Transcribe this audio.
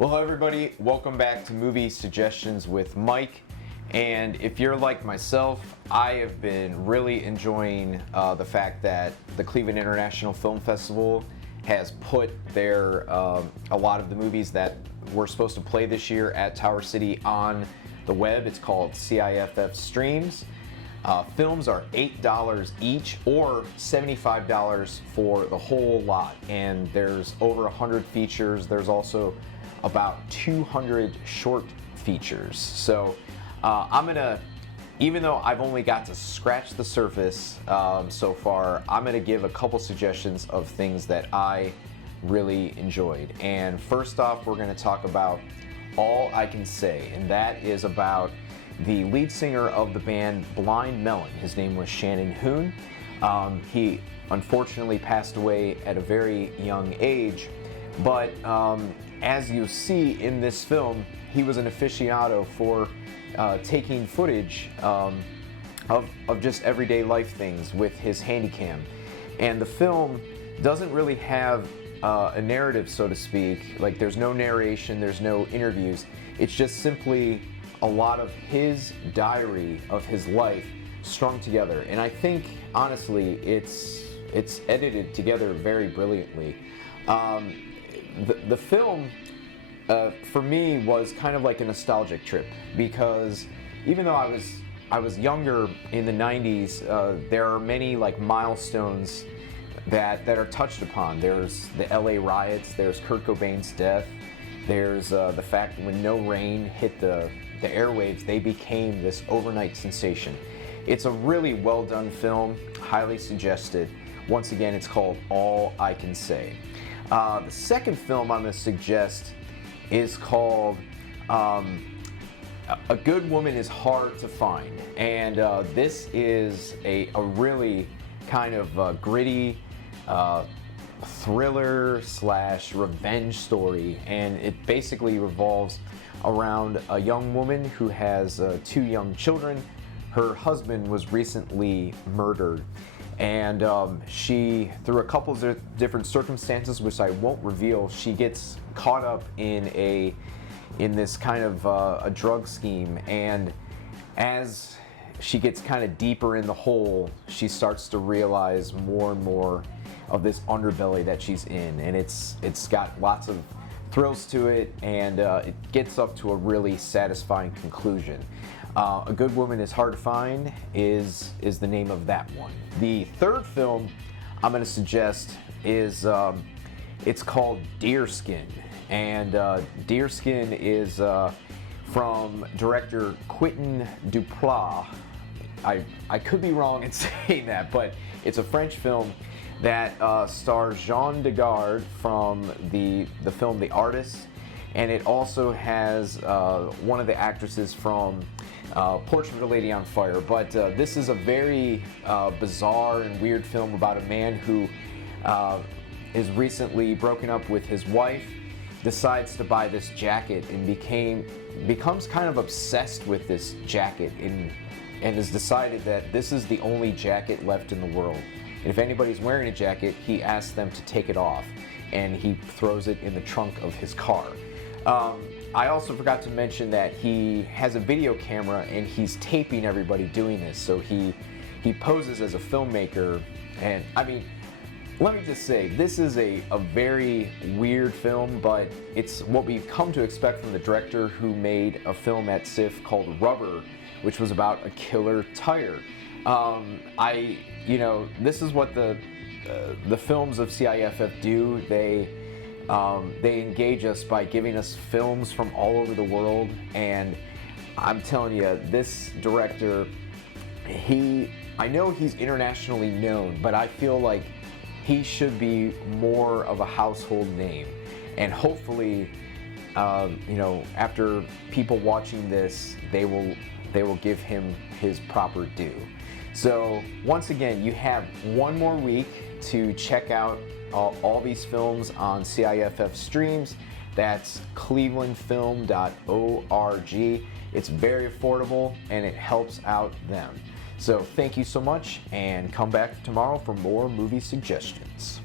Well, hello everybody, welcome back to Movie Suggestions with Mike. And if you're like myself, I have been really enjoying the fact that the Cleveland International Film Festival has put their a lot of the movies that were supposed to play this year at Tower City on the web. It's called CIFF Streams. Films are $8 each or $75 for the whole lot, and there's over 100 features. There's also about 200 short features. So I'm gonna, even though I've only got to scratch the surface so far, I'm gonna give a couple suggestions of things that I really enjoyed. And first off, we're gonna talk about All I Can Say, and that is about the lead singer of the band Blind Melon. His name was Shannon Hoon. He unfortunately passed away at a very young age, but as you see in this film, he was an aficionado for taking footage of just everyday life things with his Handycam. And the film doesn't really have a narrative, so to speak. Like, there's no narration, there's no interviews. It's just simply a lot of his diary of his life strung together. And I think, honestly, it's edited together very brilliantly. The film, for me, was kind of like a nostalgic trip, because even though I was younger in the 90s, there are many like milestones that are touched upon. There's the LA riots, there's Kurt Cobain's death, there's the fact that when No Rain hit the airwaves, they became this overnight sensation. It's a really well done film, highly suggested. Once again, it's called All I Can Say. The second film I'm going to suggest is called A Good Woman Is Hard to Find. And this is a really kind of gritty thriller / revenge story. And it basically revolves around a young woman who has 2 young children. Her husband was recently murdered. And she, through a couple of different circumstances, which I won't reveal, she gets caught up in this kind of a drug scheme. And as she gets kind of deeper in the hole, she starts to realize more and more of this underbelly that she's in. And it's got lots of thrills to it, and it gets up to a really satisfying conclusion. A Good Woman Is Hard to Find is the name of that one. The third film I'm going to suggest is, it's called Deerskin. And Deerskin is from director Quentin Dupieux. I could be wrong in saying that, but it's a French film that stars Jean Dugard from the film The Artist, and it also has one of the actresses from Portrait of a Lady on Fire. But this is a very bizarre and weird film about a man who is recently broken up with his wife, decides to buy this jacket, and becomes kind of obsessed with this jacket, and has decided that this is the only jacket left in the world. And if anybody's wearing a jacket, he asks them to take it off, and he throws it in the trunk of his car. I also forgot to mention that he has a video camera, and he's taping everybody doing this. So he poses as a filmmaker. And I mean, let me just say, this is a very weird film, but it's what we've come to expect from the director who made a film at CIFF called Rubber, which was about a killer tire. This is what the films of CIFF do. They engage us by giving us films from all over the world, and I'm telling you, this director, I know he's internationally known, but I feel like he should be more of a household name. And hopefully, after people watching this, they will give him his proper due. So once again, you have one more week to check out all these films on CIFF Streams. That's clevelandfilm.org. It's very affordable, and it helps out them. So thank you so much, and come back tomorrow for more movie suggestions.